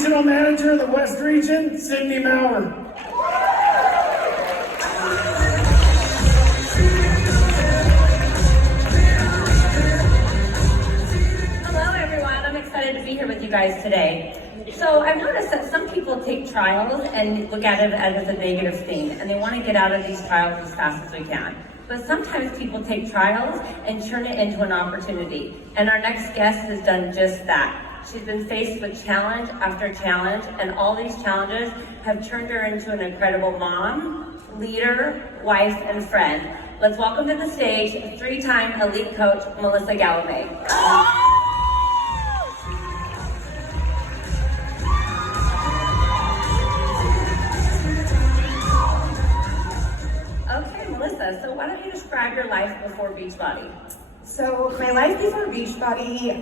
Regional Manager of the West Region, Sydney Maurer. Hello everyone, I'm excited to be here with you guys today. So I've noticed that some people take trials and look at it as a negative thing, and they want to get out of these trials as fast as we can. But sometimes people take trials and turn it into an opportunity. And our next guest has done just that. She's been faced with challenge after challenge, and all these challenges have turned her into an incredible mom, leader, wife, and friend. Let's welcome to the stage three-time elite coach, Melissa Galamay. Okay, Melissa, so why don't you describe your life before Beachbody? So my life before Beachbody,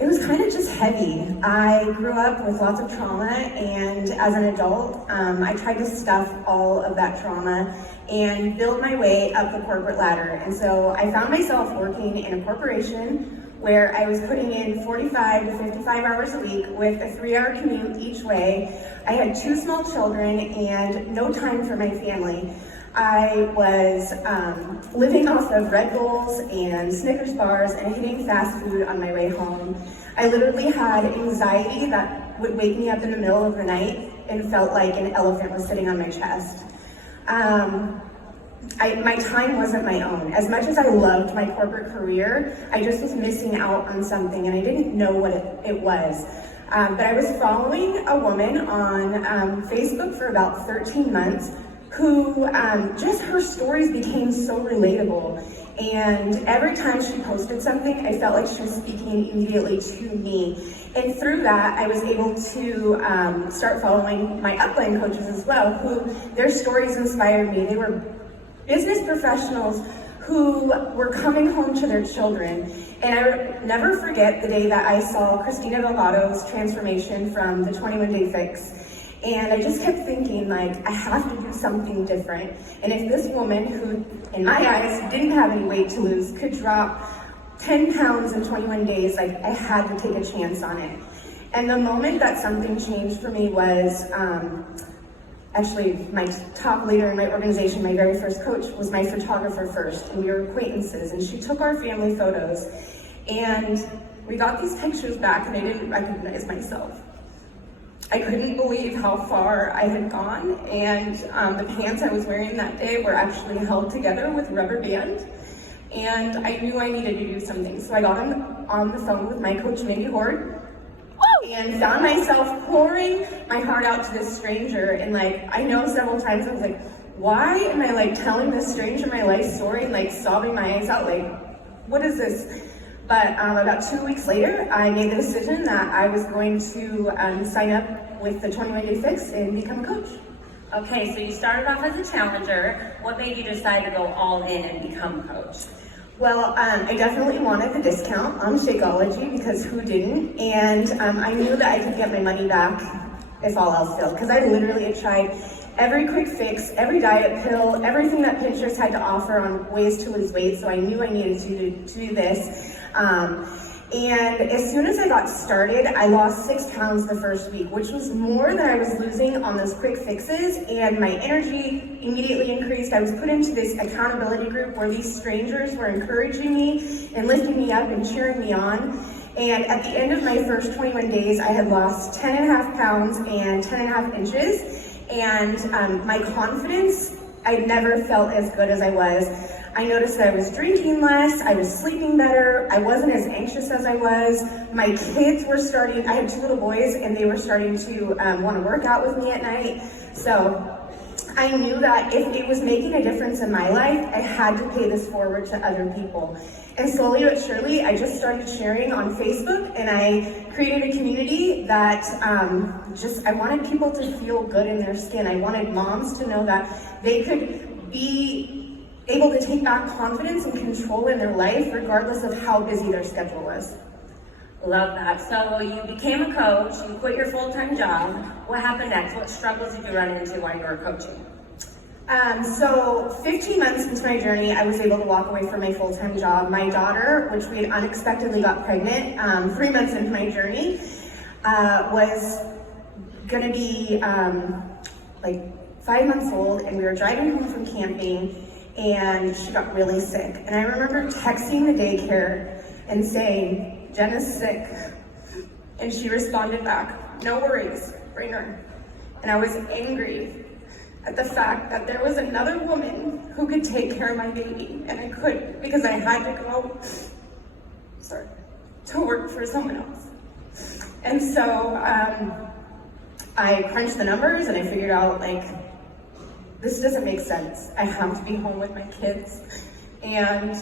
it was kind of just heavy. I grew up with lots of trauma, and as an adult, I tried to stuff all of that trauma and build my way up the corporate ladder. And so I found myself working in a corporation where I was putting in 45 to 55 hours a week with a 3-hour commute each way. I had 2 small children and no time for my family. I was living off of Red Bulls and Snickers bars and hitting fast food on my way home. I literally had anxiety that would wake me up in the middle of the night and felt like an elephant was sitting on my chest. My time wasn't my own. As much as I loved my corporate career, I just was missing out on something, and I didn't know what it was. But I was following a woman on Facebook for about 13 months who just her stories became so relatable. And every time she posted something, I felt like she was speaking immediately to me. And through that, I was able to start following my upline coaches as well, who their stories inspired me. They were business professionals who were coming home to their children. And I never forget the day that I saw Christina Delgado's transformation from the 21-day fix. And I just kept thinking, like, I have to do something different. And if this woman, who in my eyes didn't have any weight to lose, could drop 10 pounds in 21 days, like, I had to take a chance on it. And the moment that something changed for me was, actually, my top leader in my organization, my very first coach, was my photographer first, and we were acquaintances, and she took our family photos. And we got these pictures back, and I didn't recognize myself. I couldn't believe how far I had gone, and the pants I was wearing that day were actually held together with rubber band, and I knew I needed to do something. So I got on the phone with my coach, Mindy Horde, and found myself pouring my heart out to this stranger. And like, I know several times I was like, why am I like telling this stranger my life story and like sobbing my eyes out, like, what is this? But about 2 weeks later, I made the decision that I was going to sign up with the 21-day fix and become a coach. Okay, so you started off as a challenger. What made you decide to go all in and become a coach? Well, I definitely wanted the discount on Shakeology, because who didn't? And I knew that I could get my money back if all else failed, because I literally had tried every quick fix, every diet pill, everything that Pinterest had to offer on ways to lose weight, so I knew I needed to do this. And as soon as I got started, I lost 6 pounds the first week, which was more than I was losing on those quick fixes, and my energy immediately increased. I was put into this accountability group where these strangers were encouraging me and lifting me up and cheering me on. And at the end of my first 21 days, I had lost 10.5 pounds and 10.5 inches. And my confidence, I never felt as good as I was. I noticed that I was drinking less, I was sleeping better, I wasn't as anxious as I was. My kids were starting, I had 2 little boys, and they were starting to want to work out with me at night. So I knew that if it was making a difference in my life, I had to pay this forward to other people. And slowly but surely, I just started sharing on Facebook, and I created a community that I wanted people to feel good in their skin. I wanted moms to know that they could be able to take back confidence and control in their life, regardless of how busy their schedule was. Love that. So you became a coach, you quit your full-time job. What happened next? What struggles did you run into while you were coaching? So 15 months into my journey, I was able to walk away from my full-time job. My daughter, which we had unexpectedly got pregnant 3 months into my journey, was gonna be like 5 months old, and we were driving home from camping, and she got really sick. And I remember texting the daycare and saying, "Jenna's sick." And she responded back, "No worries, bring her." And I was angry at the fact that there was another woman who could take care of my baby, and I couldn't, because I had to go, to work for someone else. And so I crunched the numbers, and I figured out, like, this doesn't make sense. I have to be home with my kids. And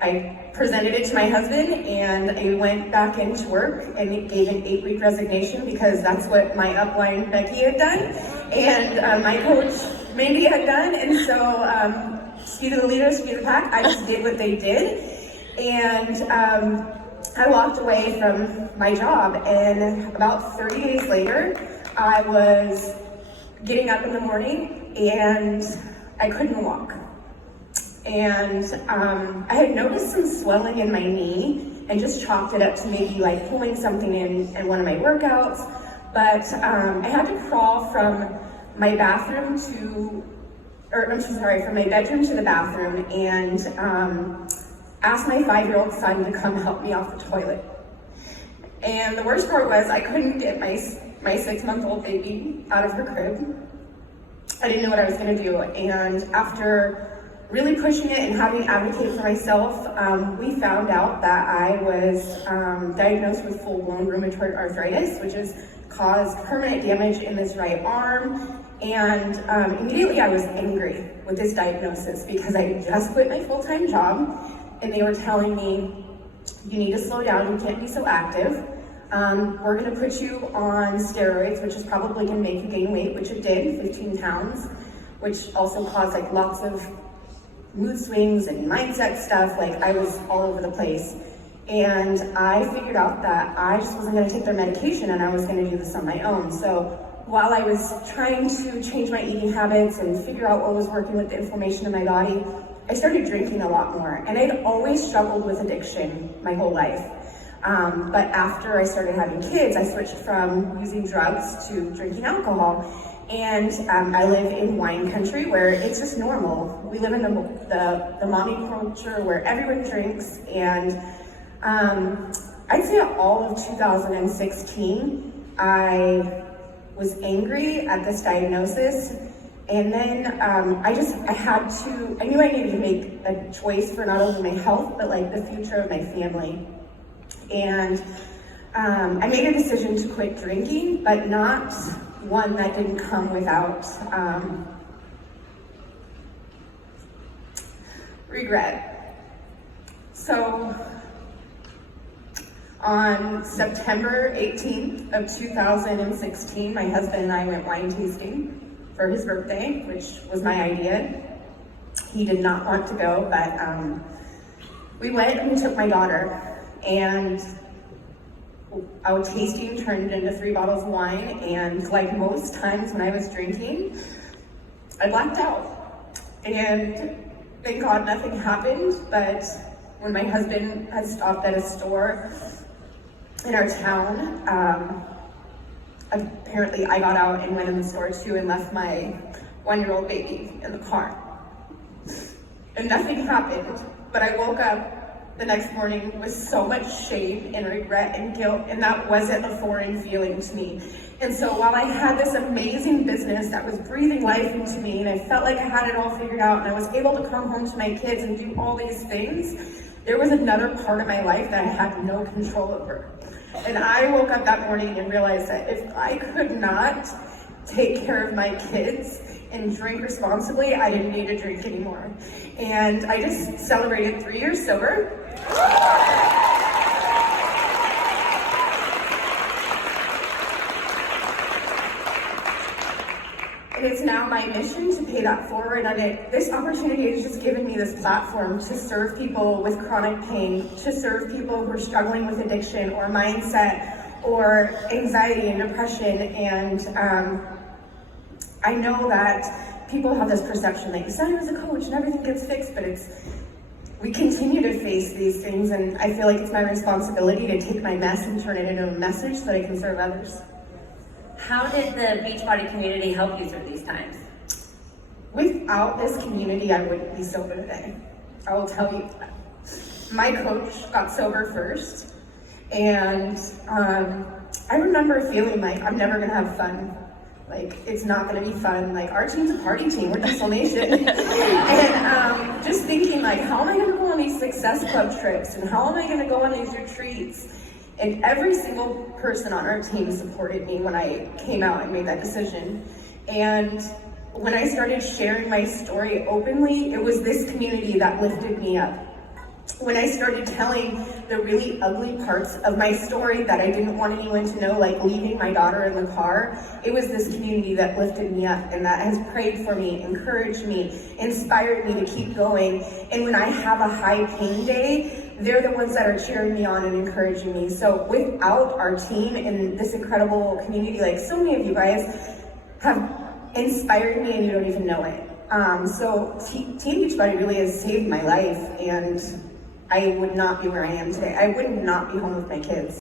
I presented it to my husband, and I went back into work and gave an 8-week resignation, because that's what my upline Becky had done, and my coach Mandy had done. And so, speed of the leader, speed of the pack, I just did what they did. And I walked away from my job, and about 30 days later, I was getting up in the morning and I couldn't walk. And I had noticed some swelling in my knee and just chalked it up to maybe like pulling something in one of my workouts. But I had to crawl from my bathroom from my bedroom to the bathroom, and asked my 5-year-old son to come help me off the toilet. And the worst part was I couldn't get my 6-month-old baby out of her crib. I didn't know what I was gonna do. And after really pushing it and having to advocate for myself, we found out that I was diagnosed with full-blown rheumatoid arthritis, which has caused permanent damage in this right arm. And immediately I was angry with this diagnosis, because I had just quit my full-time job, and they were telling me, "You need to slow down, you can't be so active. We're gonna put you on steroids, which is probably gonna make you gain weight," which it did, 15 pounds, which also caused like lots of mood swings and mindset stuff. Like, I was all over the place. And I figured out that I just wasn't gonna take their medication, and I was gonna do this on my own. So while I was trying to change my eating habits and figure out what was working with the inflammation in my body, I started drinking a lot more. And I'd always struggled with addiction my whole life. But after I started having kids, I switched from using drugs to drinking alcohol. And I live in wine country, where it's just normal. We live in the mommy culture where everyone drinks. And I'd say I of 2016, I was angry at this diagnosis. And then I knew I needed to make a choice for not only my health, but like the future of my family. And I made a decision to quit drinking, but not one that didn't come without regret. So on September 18th of 2016, my husband and I went wine tasting for his birthday, which was my idea. He did not want to go, but we went and we took my daughter, and our tasting turned into 3 bottles of wine. And like most times when I was drinking, I blacked out. And thank God nothing happened. But when my husband had stopped at a store in our town, apparently I got out and went in the store too, and left my 1-year-old baby in the car. And nothing happened, but I woke up the next morning with so much shame and regret and guilt, and that wasn't a foreign feeling to me. And so while I had this amazing business that was breathing life into me, and I felt like I had it all figured out, and I was able to come home to my kids and do all these things, there was another part of my life that I had no control over. And I woke up that morning and realized that if I could not take care of my kids and drink responsibly, I didn't need to drink anymore. And I just celebrated 3 years sober. And it's now my mission to pay that forward. And this opportunity has just given me this platform to serve people with chronic pain, to serve people who are struggling with addiction or mindset or anxiety and depression. And I know that people have this perception that you sign as a coach and everything gets fixed, but it's we continue to face these things, and I feel like it's my responsibility to take my mess and turn it into a message so that I can serve others. How did the Beachbody community help you through these times? Without this community, I wouldn't be sober today. I will tell you that. My coach got sober first, and I remember feeling like I'm never gonna have fun. Like, it's not gonna be fun. Like, our team's a party team, we're Diesel Nation. And just thinking like, how am I gonna go on these Success Club trips? And how am I gonna go on these retreats? And every single person on our team supported me when I came out and made that decision. And when I started sharing my story openly, it was this community that lifted me up. When I started telling the really ugly parts of my story that I didn't want anyone to know, like leaving my daughter in the car, it was this community that lifted me up and that has prayed for me, encouraged me, inspired me to keep going. And when I have a high pain day, they're the ones that are cheering me on and encouraging me. So without our team and this incredible community, like so many of you guys have inspired me and you don't even know it. So Team Beachbody really has saved my life, and I would not be where I am today. I would not be home with my kids.